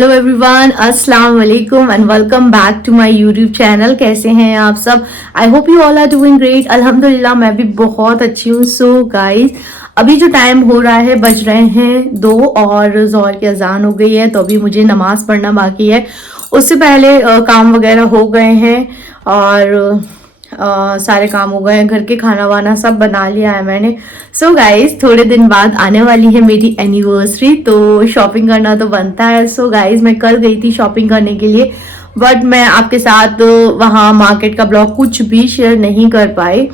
Hello everyone, अस्सलाम वालेकुम and welcome back to my YouTube channel. कैसे हैं आप सब? I hope you all are doing great. अल्हम्दुलिल्लाह मैं भी बहुत अच्छी हूँ। सो गाइस, अभी जो टाइम हो रहा है, बज रहे हैं 2 और ज़ोहर की अजान हो गई है, तो अभी मुझे नमाज पढ़ना बाकी है। उससे पहले काम वगैरह हो गए हैं और सारे काम हो गए हैं, घर के खाना वाना सब बना लिया है मैंने। सो गाइज, थोड़े दिन बाद आने वाली है मेरी एनिवर्सरी, तो शॉपिंग करना तो बनता है। सो गाइज, मैं कल गई थी शॉपिंग करने के लिए, बट मैं आपके साथ वहाँ मार्केट का ब्लॉग कुछ भी शेयर नहीं कर पाई।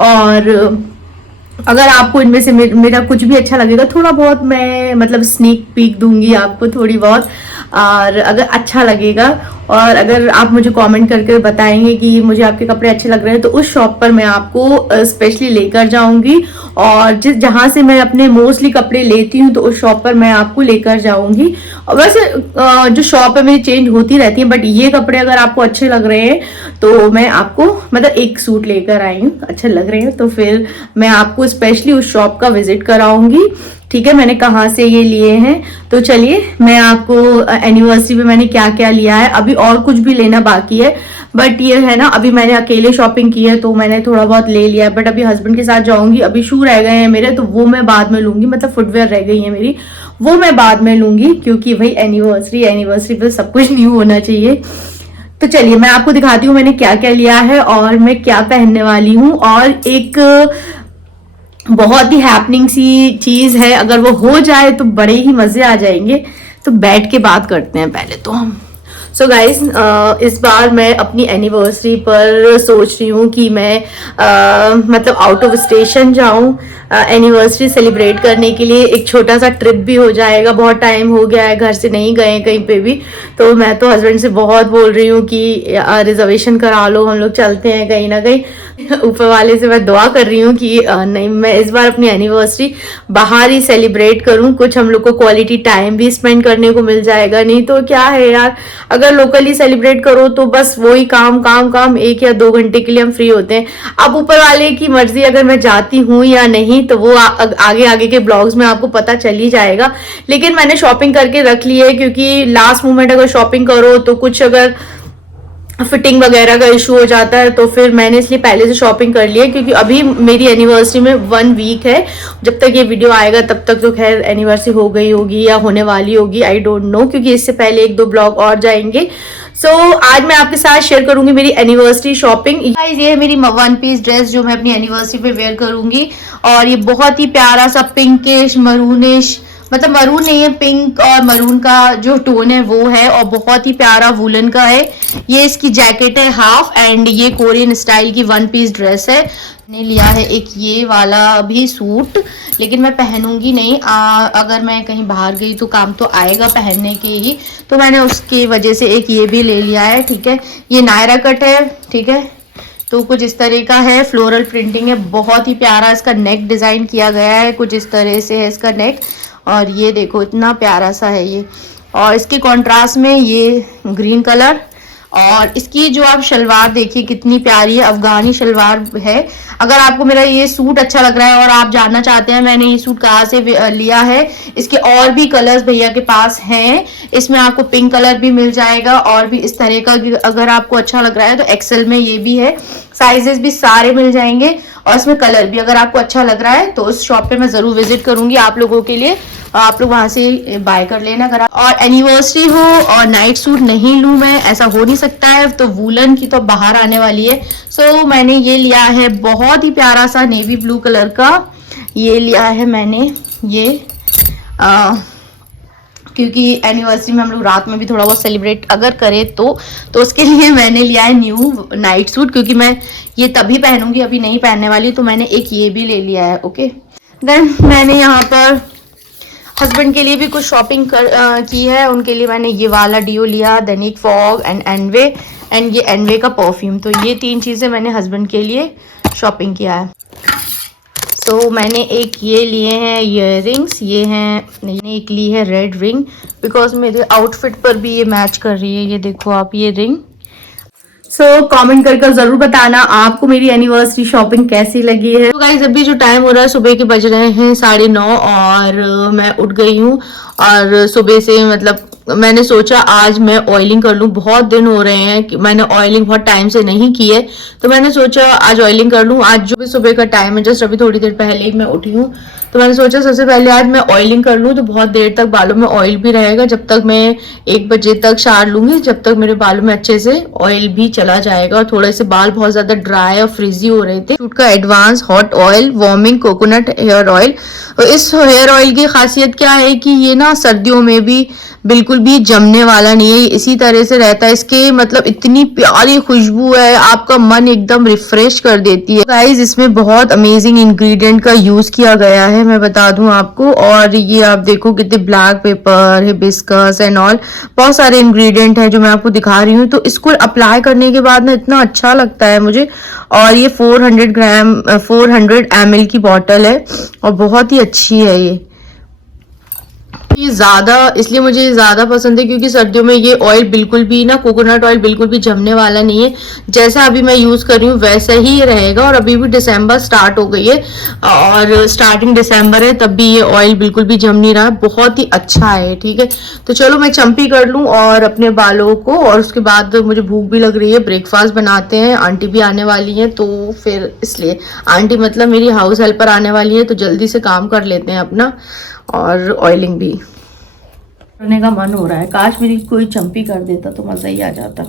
और अगर आपको इनमें से मेरा कुछ भी अच्छा लगेगा, थोड़ा बहुत मैं मतलब स्नीक पीक दूंगी आपको थोड़ी बहुत, और अगर अच्छा लगेगा और अगर आप मुझे कमेंट करके बताएंगे कि मुझे आपके कपड़े अच्छे लग रहे हैं, तो उस शॉप पर मैं आपको स्पेशली लेकर जाऊंगी। और जहाँ से मैं अपने मोस्टली कपड़े लेती हूँ, तो उस शॉप पर मैं आपको लेकर जाऊंगी। और वैसे जो शॉप है मेरी चेंज होती रहती है, बट ये कपड़े अगर आपको अच्छे लग रहे हैं तो मैं आपको मतलब एक सूट लेकर आई हूँ, अच्छे लग रहे हैं तो फिर मैं आपको स्पेशली उस शॉप का विजिट कराऊंगी। ठीक है, मैंने कहाँ से ये लिए हैं, तो चलिए मैं आपको एनिवर्सरी पे मैंने क्या क्या लिया है, अभी और कुछ भी लेना बाकी है, बट ये है ना, अभी मैंने अकेले शॉपिंग की है तो मैंने थोड़ा बहुत ले लिया है, बट अभी हस्बैंड के साथ जाऊंगी। अभी शू रह गए हैं मेरे, तो वो मैं बाद में लूंगी, मतलब फुटवेयर रह गई है मेरी, वो मैं बाद में लूंगी, क्योंकि भाई एनिवर्सरी पे सब कुछ न्यू होना चाहिए। तो चलिए मैं आपको दिखाती हूँ मैंने क्या क्या लिया है और मैं क्या पहनने वाली हूँ। और एक बहुत ही हैपनिंग सी चीज है, अगर वो हो जाए तो बड़े ही मजे आ जाएंगे। तो बैठ के बात करते हैं पहले तो हम। सो गाइज, इस बार मैं अपनी एनिवर्सरी पर सोच रही हूँ कि मैं मतलब आउट ऑफ स्टेशन जाऊँ एनिवर्सरी सेलिब्रेट करने के लिए। एक छोटा सा ट्रिप भी हो जाएगा, बहुत टाइम हो गया है घर से नहीं गए कहीं पे भी, तो मैं तो हस्बैंड से बहुत बोल रही हूँ कि रिजर्वेशन करा लो, हम लोग चलते हैं कहीं ना कहीं। ऊपर वाले से मैं दुआ कर रही हूँ कि नहीं, मैं इस बार अपनी एनिवर्सरी बाहर ही सेलिब्रेट करूँ, कुछ हम लोग को क्वालिटी टाइम भी स्पेंड करने को मिल जाएगा। नहीं तो क्या है यार, अगर लोकली सेलिब्रेट करो तो बस वही काम काम काम, 1 या 2 घंटे के लिए हम फ्री होते हैं। अब ऊपर वाले की मर्जी, अगर मैं जाती हूँ या नहीं तो वो आगे आगे के ब्लॉग्स में आपको पता चल ही जाएगा। लेकिन मैंने शॉपिंग करके रख ली है, क्योंकि लास्ट मोमेंट अगर शॉपिंग करो तो कुछ अगर फिटिंग वगैरह का इशू हो जाता है, तो फिर मैंने इसलिए पहले से शॉपिंग कर ली है। क्योंकि अभी मेरी एनिवर्सरी में 1 वीक है, जब तक ये वीडियो आएगा तब तक तो खैर एनिवर्सरी हो गई होगी या होने वाली होगी, आई डोंट नो, क्योंकि इससे पहले 1-2 ब्लॉग और जाएंगे। आज मैं आपके साथ शेयर करूंगी मेरी एनिवर्सरी शॉपिंग। ये है मेरी 1 पीस ड्रेस जो मैं अपनी एनिवर्सरी पे वेयर करूंगी, और ये बहुत ही प्यारा सा पिंकिश मरूनिश, मतलब मरून नहीं है, पिंक और मरून का जो टोन है वो है, और बहुत ही प्यारा वुलन का है। ये इसकी जैकेट है हाफ, एंड ये कोरियन स्टाइल की 1 पीस ड्रेस है। मैंने लिया है एक ये वाला भी सूट, लेकिन मैं पहनूंगी नहीं, अगर मैं कहीं बाहर गई तो काम तो आएगा पहनने के ही, तो मैंने उसकी वजह से एक ये भी ले लिया है। ठीक है, ये नायरा कट है। ठीक है, तो कुछ इस तरह का है, फ्लोरल प्रिंटिंग है, बहुत ही प्यारा इसका नेक डिजाइन किया गया है, कुछ इस तरह से है इसका नेक। और ये देखो इतना प्यारा सा है ये, और इसके कॉन्ट्रास्ट में ये ग्रीन कलर, और इसकी जो आप शलवार देखिए कितनी प्यारी है, अफगानी शलवार है। अगर आपको मेरा ये सूट अच्छा लग रहा है और आप जानना चाहते हैं मैंने ये सूट कहाँ से लिया है, इसके और भी कलर्स भैया के पास हैं। इसमें आपको पिंक कलर भी मिल जाएगा, और भी इस तरह का अगर आपको अच्छा लग रहा है तो एक्सेल में ये भी है, साइजेस भी सारे मिल जाएंगे, और इसमें कलर भी अगर आपको अच्छा लग रहा है तो उस शॉप पे मैं जरूर विजिट करूंगी आप लोगों के लिए, आप लोग वहां से बाय कर लेना। अगर और एनिवर्सरी हो और नाइट सूट नहीं लूं मैं, ऐसा हो नहीं सकता है, तो वूलन की तो बाहर आने वाली है। मैंने ये लिया है बहुत ही प्यारा सा नेवी ब्लू कलर का, ये लिया है मैंने ये क्योंकि एनिवर्सरी में हम लोग रात में भी थोड़ा बहुत सेलिब्रेट अगर करें तो उसके लिए मैंने लिया है न्यू नाइट सूट, क्योंकि मैं ये तभी पहनूंगी, अभी नहीं पहनने वाली, तो मैंने एक ये भी ले लिया है। ओके, देन मैंने यहाँ पर हस्बैंड के लिए भी कुछ शॉपिंग की है, उनके लिए मैंने ये वाला डिओ लिया, देन एक फॉग एंड एनवे, एंड ये एनवे का परफ्यूम। तो ये 3 चीज़ें मैंने हस्बैंड के लिए शॉपिंग किया है। मैंने एक ये लिए हैं ईयररिंग्स, ये हैं, मैंने एक ली है रेड रिंग, बिकॉज मेरे आउटफिट पर भी ये मैच कर रही है, ये देखो आप ये रिंग। कमेंट करके जरूर बताना आपको मेरी एनिवर्सरी शॉपिंग कैसी लगी है। तो गाइस, अभी जो टाइम हो रहा है सुबह के बज रहे हैं 9:30, और मैं उठ गई हूँ, और सुबह से मतलब मैंने सोचा आज मैं ऑयलिंग कर लूं। बहुत दिन हो रहे हैं कि मैंने ऑयलिंग बहुत टाइम से नहीं की है, तो मैंने सोचा आज ऑयलिंग कर लूं। आज जो भी सुबह का टाइम है, जस्ट अभी थोड़ी देर पहले ही मैं उठी हूँ, तो मैंने सोचा सबसे पहले आज मैं ऑयलिंग कर लूं, तो बहुत देर तक बालों में ऑयल भी रहेगा। जब तक मैं 1 बजे तक शार लूंगी, जब तक मेरे बालों में अच्छे से ऑयल भी चला जाएगा। और थोड़े से बाल बहुत ज्यादा ड्राई और फ्रिजी हो रहे थे। शूट का advance hot oil warming coconut hair oil. इस हेयर ऑयल की खासियत क्या है कि ये ना सर्दियों में भी बिल्कुल भी जमने वाला नहीं है, इसी तरह से रहता है। इसके मतलब इतनी प्यारी खुशबू है, आपका मन एकदम रिफ्रेश कर देती है। गाइस इसमें बहुत अमेजिंग इंग्रेडिएंट का यूज किया गया है, मैं बता दूं आपको। और ये आप देखो कितने black pepper, hibiscus and all, बहुत सारे इंग्रेडिएंट हैं जो मैं आपको दिखा रही हूँ। तो इसको अप्लाई करने के बाद ना इतना अच्छा लगता है मुझे। और ये 400 ml की बॉटल है और बहुत ही अच्छी है ये ज्यादा, इसलिए मुझे ज्यादा पसंद है क्योंकि सर्दियों में ये ऑयल बिल्कुल भी ना, कोकोनट ऑयल बिल्कुल भी जमने वाला नहीं है। जैसा अभी मैं यूज कर रही हूँ वैसा ही रहेगा। और अभी भी दिसंबर स्टार्ट हो गई है और स्टार्टिंग दिसंबर है, तब भी ये ऑयल बिल्कुल भी जम नहीं रहा। बहुत ही अच्छा है। ठीक है, तो चलो मैं चंपी कर लूँ और अपने बालों को, और उसके बाद मुझे भूख भी लग रही है, ब्रेकफास्ट बनाते हैं। आंटी भी आने वाली है, तो फिर इसलिए आंटी मतलब मेरी हाउस हेल्पर आने वाली है, तो जल्दी से काम कर लेते हैं अपना। और ऑयलिंग भी करने का मन हो रहा है। काश मेरी कोई चंपी कर देता तो मजा ही आ जाता।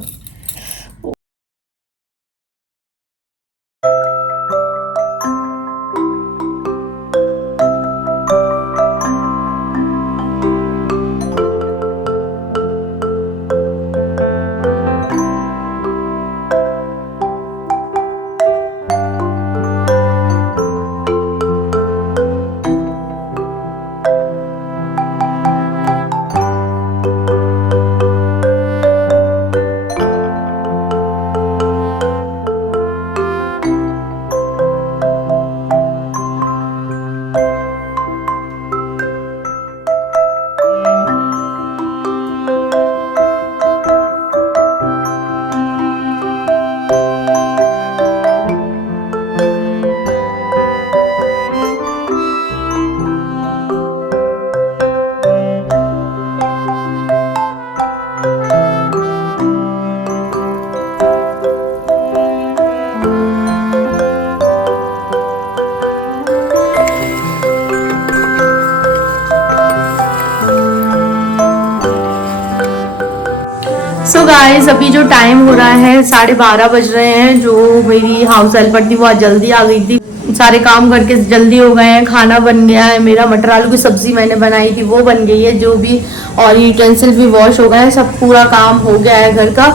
सो गाइस अभी जो टाइम हो रहा है 12:30 बज रहे हैं। जो मेरी हाउस हेल्पर थी वो आज जल्दी आ गई थी, सारे काम करके जल्दी हो गए हैं। खाना बन गया है मेरा, मटर आलू की सब्जी मैंने बनाई थी वो बन गई है जो भी, और यूटेंसिल भी वॉश हो गए हैं, सब पूरा काम हो गया है घर का।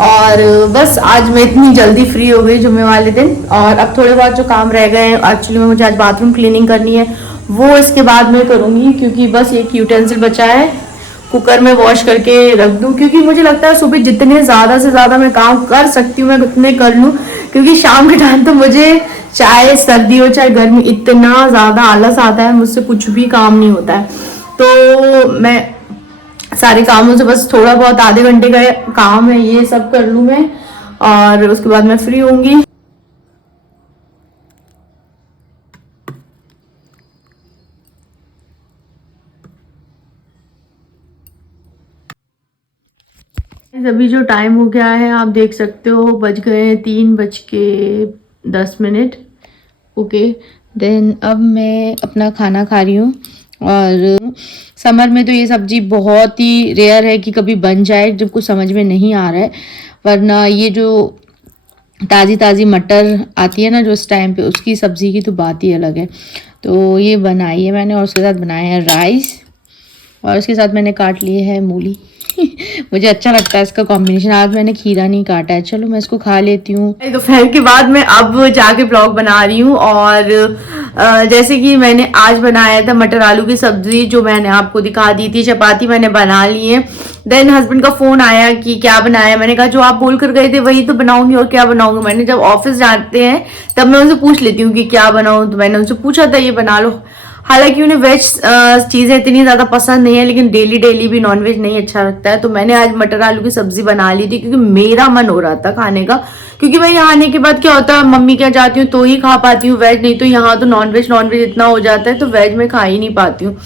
और बस आज मैं इतनी जल्दी फ्री हो गई जुम्मे वाले दिन। और अब थोड़े बहुत जो काम रह गए हैं, एक्चुअली में मुझे आज बाथरूम क्लीनिंग करनी है, वो इसके बाद मैं करूँगी, क्योंकि बस एक यूटेंसिल बचा है, कुकर में वॉश करके रख दूं। क्योंकि मुझे लगता है सुबह जितने ज़्यादा से ज़्यादा मैं काम कर सकती हूँ मैं उतने कर लूँ, क्योंकि शाम के टाइम तो मुझे चाहे सर्दी हो चाहे गर्मी इतना ज़्यादा आलस आता है, मुझसे कुछ भी काम नहीं होता है। तो मैं सारे कामों से बस थोड़ा बहुत आधे घंटे का काम है ये सब कर लूँ मैं, और उसके बाद मैं फ्री होंगी। अभी जो टाइम हो गया है आप देख सकते हो, बज गए 3:10। ओके, देन अब मैं अपना खाना खा रही हूँ। और समर में तो ये सब्जी बहुत ही रेयर है कि कभी बन जाए, जब कुछ समझ में नहीं आ रहा है। वरना ये जो ताज़ी ताज़ी मटर आती है ना जो इस टाइम पे, उसकी सब्ज़ी की तो बात ही अलग है। तो ये बनाई है मैंने, और उसके साथ बनाया है राइस, और उसके साथ मैंने काट लिए है मूली। मुझे अच्छा लगता है इसका कॉम्बिनेशन। आज मैंने खीरा नहीं काटा है, चलो मैं इसको खा लेती हूँ। दोपहर के बाद मैं अब जाके ब्लॉग बना रही हूँ। और जैसे कि मैंने आज बनाया था मटर आलू की सब्जी, जो मैंने आपको दिखा दी थी। चपाती मैंने बना ली है। देन हस्बैंड का फोन आया कि क्या बनाया, मैंने कहा जो आप बोल कर गए थे वही तो बनाऊंगी, और क्या बनाऊंगी। मैंने जब ऑफिस जाते हैं तब मैं उनसे पूछ लेती हूँ कि क्या बनाऊँ, तो मैंने उनसे पूछा था ये बना लो। हालांकि उन्हें वेज चीज़ें इतनी ज़्यादा पसंद नहीं है, लेकिन डेली डेली भी नॉनवेज नहीं अच्छा लगता है। तो मैंने आज मटर आलू की सब्जी बना ली थी, क्योंकि मेरा मन हो रहा था खाने का। क्योंकि मैं यहाँ आने के बाद क्या होता है, मम्मी क्या जाती हूँ तो ही खा पाती हूँ वेज, नहीं तो यहाँ तो नॉनवेज इतना हो जाता है, तो वेज में खा ही नहीं पाती हूँ।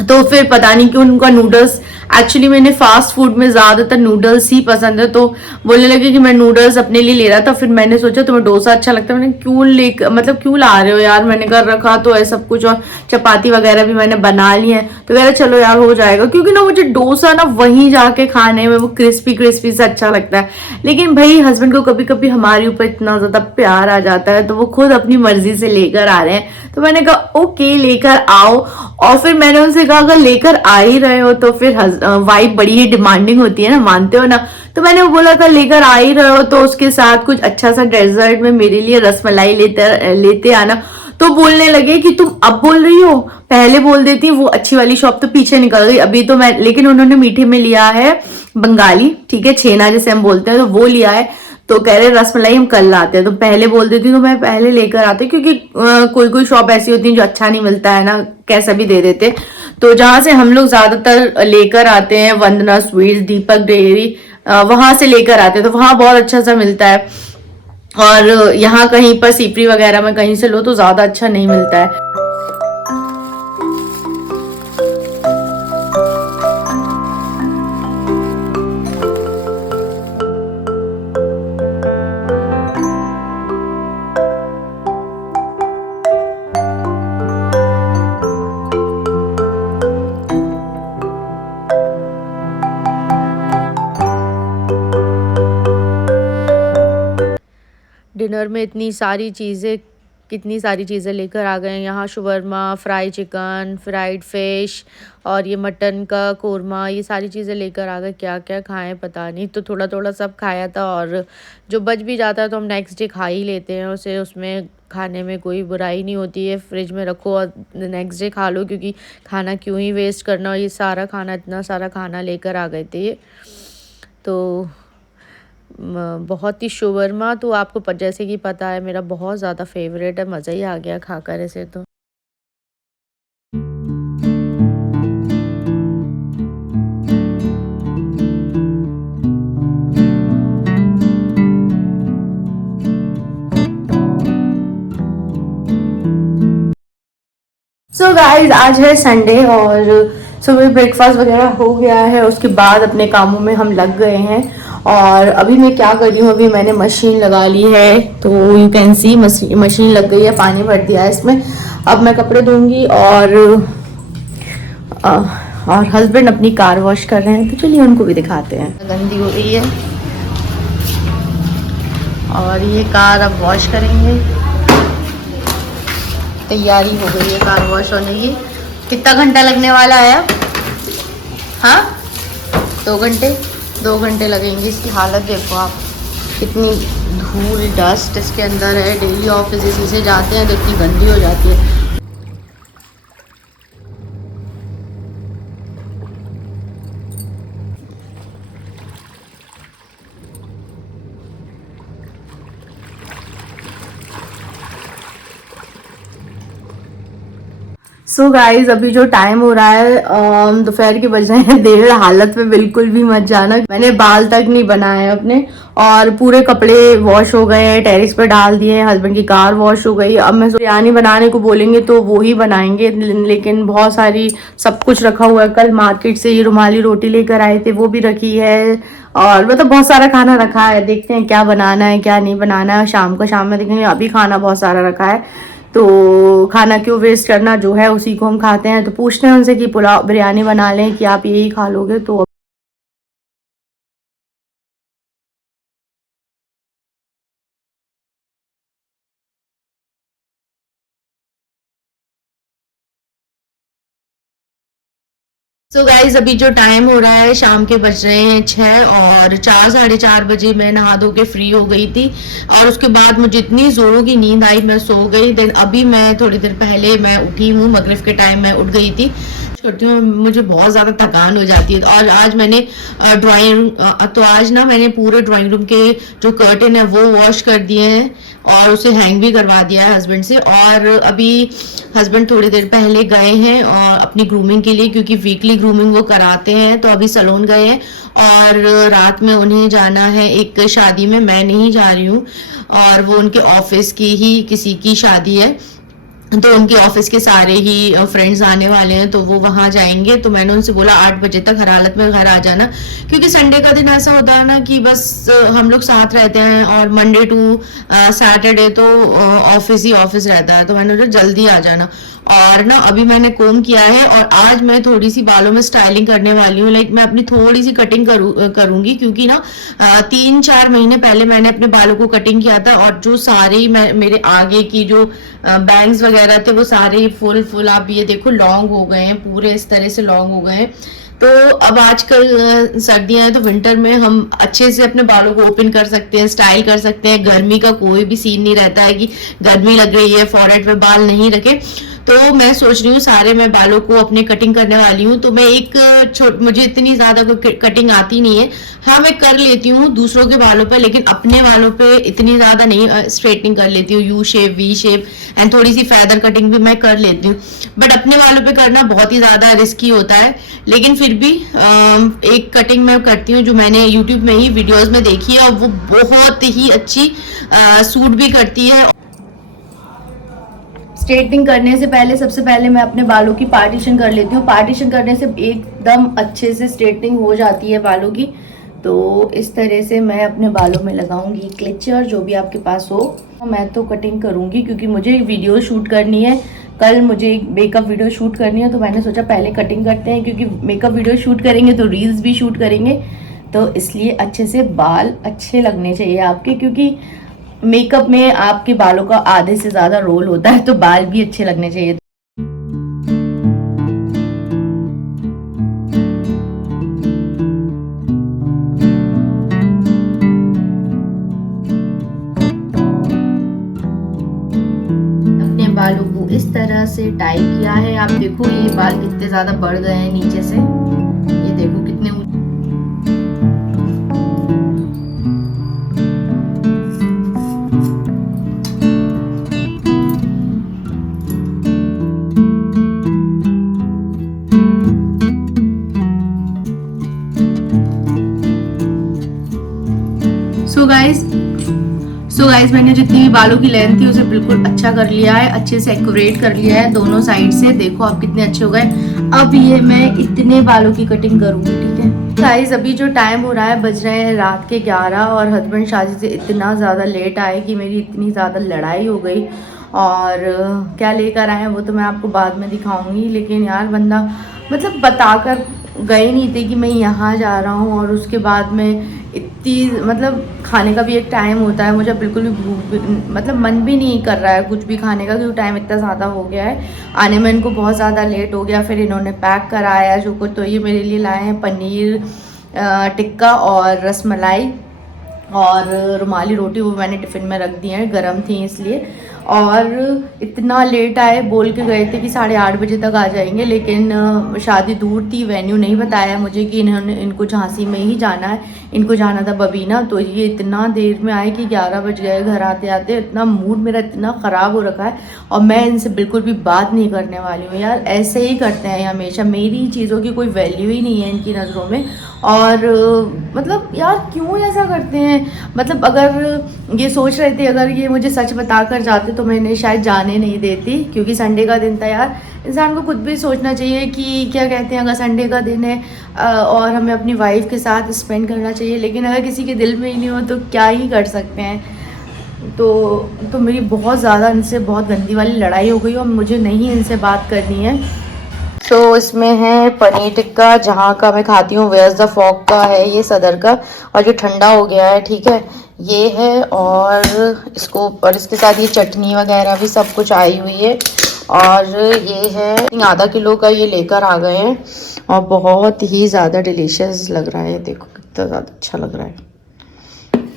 तो फिर पता नहीं क्यों उनका नूडल्स एक्चुअली मैंने फास्ट फूड में ज़्यादातर नूडल्स ही पसंद है, तो बोलने लगे कि मैं नूडल्स अपने लिए ले रहा था। फिर मैंने सोचा तुम्हें डोसा अच्छा लगता है, मैंने क्यों ले मतलब क्यों ला रहे हो यार, मैंने कर रखा तो है सब कुछ, और चपाती वगैरह भी मैंने बना ली है। तो कह रहे चलो यार हो जाएगा, क्योंकि ना मुझे डोसा ना वहीं जाके खाने में वो क्रिस्पी क्रिस्पी से अच्छा लगता है। लेकिन भाई हस्बैंड को कभी कभी हमारे ऊपर इतना ज्यादा प्यार आ जाता है, तो वो खुद अपनी मर्जी से लेकर आ रहे हैं। तो मैंने कहा ओके लेकर आओ। और फिर मैंने उनसे कहा अगर लेकर आ ही रहे हो तो फिर वाइफ बड़ी ही डिमांडिंग होती है ना, मानते हो ना। तो मैंने बोला था लेकर आ ही रहे हो तो उसके साथ कुछ अच्छा सा डेजर्ट में मेरे लिए रसमलाई लेते लेते आना। तो बोलने लगे कि तुम अब बोल रही हो, पहले बोल देती। वो अच्छी वाली शॉप तो पीछे निकल गई अभी तो मैं, लेकिन उन्होंने मीठे में लिया है बंगाली, ठीक है, छेना जैसे हम बोलते हैं, तो वो लिया है। तो कह रहे रसमलाई हम कल लाते हैं, तो पहले बोल देती तो मैं पहले लेकर आती, क्योंकि कोई कोई शॉप ऐसी होती है जो अच्छा नहीं मिलता है ना, कैसा भी दे देते। तो जहां से हम लोग ज्यादातर लेकर आते हैं, वंदना स्वीट्स, दीपक डेयरी, वहां से लेकर आते हैं, तो वहां बहुत अच्छा सा मिलता है। और यहाँ कहीं पर सीपरी वगैरह में कहीं से लो तो ज्यादा अच्छा नहीं मिलता है। डिनर में कितनी सारी चीज़ें लेकर आ गए हैं। यहाँ shawarma, fry chicken, fried fish, और ये मटन का कोरमा, ये सारी चीज़ें लेकर आ गए। क्या क्या खाएं पता नहीं, तो थोड़ा थोड़ा सब खाया था, और जो बच भी जाता है तो हम नेक्स्ट डे खा ही लेते हैं उसे, उसमें खाने में कोई बुराई नहीं होती है। फ्रिज में रखो और नेक्स्ट डे खा लो, क्योंकि खाना क्यों ही वेस्ट करना। और ये सारा खाना, इतना सारा खाना लेकर आ गए थे। तो बहुत ही शवरमा तो आपको जैसे कि पता है मेरा बहुत ज़्यादा फेवरेट है, मज़ा ही आ गया खाकर ऐसे। तो सो गाइज आज है संडे, और सुबह ब्रेकफास्ट वगैरह हो गया है, उसके बाद अपने कामों में हम लग गए हैं। और अभी मैं क्या कर रही हूँ, अभी मैंने मशीन लगा ली है, तो यू कैन सी मशीन लग गई है, पानी भर दिया है इसमें। अब मैं कपड़े धोऊंगी, और हस्बैंड अपनी कार वॉश कर रहे हैं, तो चलिए उनको भी दिखाते हैं। गंदी हो गई है और ये कार अब वॉश करेंगे। तैयारी हो गई है कार वॉश होने की। कितना घंटा लगने वाला है अब? हाँ 2 घंटे लगेंगे। इसकी हालत देखो आप, कितनी धूल डस्ट इसके अंदर है। डेली ऑफिस इसी से जाते हैं तो इतनी गंदी हो जाती है। सो गाइज अभी जो टाइम हो रहा है दोपहर के बज रहे हैं 1:30। हालत में बिल्कुल भी मत जाना, मैंने बाल तक नहीं बनाए अपने, और पूरे कपड़े वॉश हो गए हैं, टेरिस पे डाल दिए हैं, हस्बैंड की कार वॉश हो गई। अब मैं बिरयानी बनाने को बोलेंगे तो वो ही बनाएंगे, लेकिन बहुत सारी सब कुछ रखा हुआ है। कल मार्केट से ये रुमाली रोटी लेकर आए थे, वो भी रखी है, और मतलब बहुत सारा खाना रखा है। देखते हैं क्या बनाना है क्या नहीं बनाना है, शाम में देखेंगे। अभी खाना बहुत सारा रखा है, तो खाना क्यों वेस्ट करना, जो है उसी को हम खाते हैं। तो पूछते हैं उनसे कि पुलाव बिरयानी बना लें कि आप यही खा लोगे। तो सो गाइज अभी जो टाइम हो रहा है, शाम के बज रहे हैं 6, और 4 साढ़े 4 बजे मैं नहा धो के फ्री हो गई थी। और उसके बाद मुझे इतनी जोरों की नींद आई, मैं सो गई। देन अभी मैं थोड़ी देर पहले मैं उठी हूँ, मगरिब के टाइम मैं उठ गई थी। करती हूँ, मुझे बहुत ज़्यादा थकान हो जाती है। और आज मैंने तो आज ना मैंने पूरे ड्राइंग रूम के जो कर्टेन है वो वॉश कर दिए हैं, और उसे हैंग भी करवा दिया है हस्बैंड से। और अभी हस्बैंड थोड़ी देर पहले गए हैं और अपनी ग्रूमिंग के लिए, क्योंकि वीकली ग्रूमिंग वो कराते हैं, तो अभी सैलून गए हैं। और रात में उन्हें जाना है एक शादी में, मैं नहीं जा रही हूँ, और वो उनके ऑफिस की ही किसी की शादी है। तो उनके ऑफिस के सारे ही फ्रेंड्स आने वाले हैं, तो वो वहां जाएंगे। तो मैंने उनसे बोला 8 बजे तक हर हालत में घर आ जाना, क्योंकि संडे का दिन ऐसा होता है ना कि बस हम लोग साथ रहते हैं, और मंडे टू सैटरडे तो ऑफिस ही ऑफिस रहता है। तो मैंने बोला जल्दी आ जाना। और ना अभी मैंने कोम किया है, और आज मैं थोड़ी सी बालों में स्टाइलिंग करने वाली हूँ। लाइक मैं अपनी थोड़ी सी कटिंग करूंगी, क्योंकि ना 3-4 महीने पहले मैंने अपने बालों को कटिंग किया था, और जो सारे मेरे आगे की जो बैंग्स वगैरह थे वो सारे फुल फुल, आप ये देखो, लॉन्ग हो गए हैं, पूरे इस तरह से लॉन्ग हो गए हैं। तो अब आजकल सर्दियां हैं, तो विंटर में हम अच्छे से अपने बालों को ओपन कर सकते हैं, स्टाइल कर सकते हैं। गर्मी का कोई भी सीन नहीं रहता है कि गर्मी लग रही है, फॉरहेड पे बाल नहीं रखे। तो मैं सोच रही हूँ सारे मैं बालों को अपने कटिंग करने वाली हूँ। तो मैं एक मुझे इतनी ज्यादा कोई कटिंग आती नहीं है। हाँ, मैं कर लेती हूँ दूसरों के बालों पे, लेकिन अपने बालों पे इतनी ज्यादा नहीं। स्ट्रेटनिंग कर लेती हूँ, U shape, V shape, and थोड़ी सी फेदर कटिंग भी मैं कर लेती हूँ। बट अपने बालों पे करना बहुत ही ज्यादा रिस्की होता है। लेकिन फिर भी एक कटिंग मैं करती हूँ जो मैंने यूट्यूब में ही वीडियोज में देखी है, और वो बहुत ही अच्छी सूट भी करती है। स्ट्रेटनिंग करने से पहले सबसे पहले मैं अपने बालों की पार्टीशन कर लेती हूँ। पार्टीशन करने से एकदम अच्छे से स्ट्रेटनिंग हो जाती है बालों की। तो इस तरह से मैं अपने बालों में लगाऊंगी क्लिचर, जो भी आपके पास हो। मैं तो कटिंग करूंगी क्योंकि मुझे वीडियो शूट करनी है। कल मुझे मेकअप वीडियो शूट करनी है, तो मैंने सोचा पहले कटिंग करते हैं, क्योंकि मेकअप वीडियो शूट करेंगे तो रील्स भी शूट करेंगे। तो इसलिए अच्छे से बाल अच्छे लगने चाहिए आपके, क्योंकि मेकअप में आपके बालों का आधे से ज्यादा रोल होता है, तो बाल भी अच्छे लगने चाहिए। अपने बालों को इस तरह से टाई किया है। आप देखो ये बाल कितने ज्यादा बढ़ गए हैं नीचे से, ये देखो कितने। सो गाइस मैंने जितनी भी बालों की लेंथ थी उसे बिल्कुल अच्छा कर लिया है, अच्छे से एक्यूरेट कर लिया है दोनों साइड से। देखो आप कितने अच्छे हो गए। अब ये मैं इतने बालों की कटिंग करूंगी, ठीक है गाइस। अभी जो टाइम हो रहा है, बज रहे हैं रात के 11, और हस्बैंड शादी से इतना ज़्यादा लेट आए कि मेरी इतनी ज़्यादा लड़ाई हो गई। और क्या लेकर आए हैं वो तो मैं आपको बाद में दिखाऊंगी। लेकिन यार बंदा मतलब बताकर गए नहीं थे कि मैं यहाँ जा रहा हूँ, और उसके बाद में इतनी मतलब खाने का भी एक टाइम होता है। मुझे बिल्कुल भी भूख मतलब मन भी नहीं कर रहा है कुछ भी खाने का, क्योंकि टाइम इतना ज़्यादा हो गया है। आने में इनको बहुत ज़्यादा लेट हो गया। फिर इन्होंने पैक कराया जो कुछ, तो ये मेरे लिए लाए हैं पनीर टिक्का और रसमलाई और रुमाली रोटी। वो मैंने टिफ़िन में रख दी है, गर्म थी इसलिए। और इतना लेट आए, बोल के गए थे कि 8:30 बजे तक आ जाएंगे, लेकिन शादी दूर थी, वेन्यू नहीं बताया मुझे कि इनको झांसी में ही जाना है। इनको जाना था बबीना, तो ये इतना देर में आए कि 11 बज गए घर आते आते। इतना मूड मेरा इतना ख़राब हो रखा है, और मैं इनसे बिल्कुल भी बात नहीं करने वाली हूँ यार। ऐसे ही करते हैं हमेशा, मेरी चीज़ों की कोई वैल्यू ही नहीं है इनकी नज़रों में। और मतलब यार क्यों ऐसा करते हैं। मतलब अगर ये सोच रहे थे, अगर ये मुझे सच बता कर जाते तो मैं इन्हें शायद जाने नहीं देती, क्योंकि संडे का दिन था यार। इंसान को खुद भी सोचना चाहिए कि क्या कहते हैं, अगर संडे का दिन है और हमें अपनी वाइफ के साथ स्पेंड करना चाहिए। लेकिन अगर किसी के दिल में ही नहीं हो तो क्या ही कर सकते हैं। तो मेरी बहुत ज़्यादा इनसे बहुत गंदी वाली लड़ाई हो गई, और मुझे नहीं इनसे बात करनी है। तो इसमें है पनीर टिक्का, जहाँ का मैं खाती हूँ वेयर्स द फॉक का है ये, सदर का, और जो ठंडा हो गया है, ठीक है, ये है। और इसके साथ ये चटनी वगैरह भी सब कुछ आई हुई है। और ये है आधा किलो का, ये लेकर आ गए हैं, और बहुत ही ज़्यादा डिलीशियस लग रहा है। देखो कितना ज़्यादा अच्छा लग रहा है।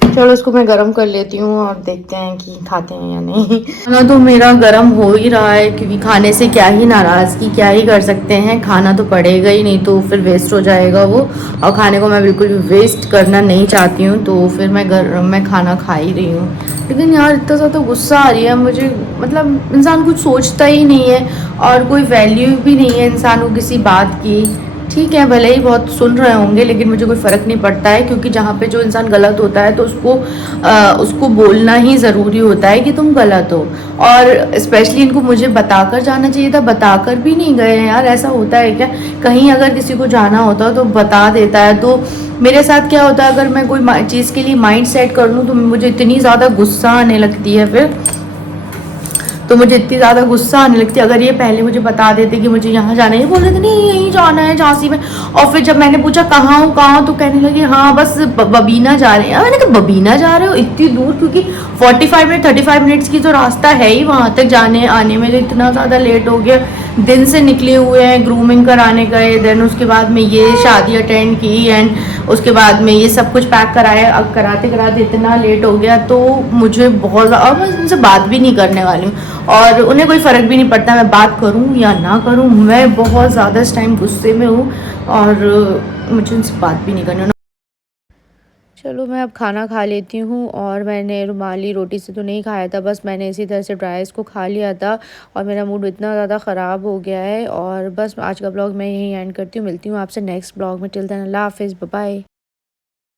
चलो इसको मैं गरम कर लेती हूँ और देखते हैं कि खाते हैं या नहीं। खाना तो मेरा गरम हो ही रहा है, क्योंकि खाने से क्या ही नाराज़गी, क्या ही कर सकते हैं। खाना तो पड़ेगा ही, नहीं तो फिर वेस्ट हो जाएगा वो, और खाने को मैं बिल्कुल भी वेस्ट करना नहीं चाहती हूँ। तो फिर मैं खाना खा ही रही हूँ। लेकिन यार इतना ज़्यादा गुस्सा आ रही है मुझे। मतलब इंसान कुछ सोचता ही नहीं है, और कोई वैल्यू भी नहीं है इंसान को किसी बात की। ठीक है, भले ही बहुत सुन रहे होंगे लेकिन मुझे कोई फ़र्क नहीं पड़ता है, क्योंकि जहाँ पे जो इंसान गलत होता है तो उसको बोलना ही ज़रूरी होता है कि तुम गलत हो। और स्पेशली इनको मुझे बताकर जाना चाहिए था, बताकर भी नहीं गए हैं यार। ऐसा होता है क्या? कहीं अगर किसी को जाना होता तो बता देता है। तो मेरे साथ क्या होता है, अगर मैं कोई चीज़ के लिए माइंड सेट कर लूँ तो मुझे इतनी ज़्यादा गुस्सा आने लगती है फिर, तो मुझे इतनी ज़्यादा गुस्सा आने लगती है। अगर ये पहले मुझे बता देते कि मुझे यहाँ जाना है, ये बोल रहे थे नहीं यहीं जाना है झांसी में। और फिर जब मैंने पूछा कहाँ हूँ तो कहने लगे हाँ बस बबीना जा रहे हैं। मैंने कहा बबीना जा रहे हो इतनी दूर? क्योंकि 35 मिनट्स की तो रास्ता है ही वहाँ तक जाने आने में, तो इतना ज़्यादा लेट हो गया। दिन से निकले हुए हैं, ग्रूमिंग कराने गए, देन उसके बाद में ये शादी अटेंड की, एंड उसके बाद में ये सब कुछ पैक कराया। अब कराते कराते इतना लेट हो गया तो मुझे बहुत ज़्यादा, अब मैं उनसे बात भी नहीं करने वाली हूँ और उन्हें कोई फ़र्क भी नहीं पड़ता मैं बात करूँ या ना करूँ। मैं बहुत ज़्यादा इस टाइम गुस्से में हूँ और मुझे उनसे बात भी नहीं करनी। चलो मैं अब खाना खा लेती हूँ। और मैंने रुमाली रोटी से तो नहीं खाया था, बस मैंने इसी तरह से ड्राई राइस को खा लिया था और मेरा मूड इतना ज़्यादा ख़राब हो गया है। और बस आज का ब्लॉग मैं यहीं एंड करती हूँ। मिलती हूँ आपसे नेक्स्ट ब्लॉग में। टिल देन अल्लाह हाफ़िज़, बाय बाय।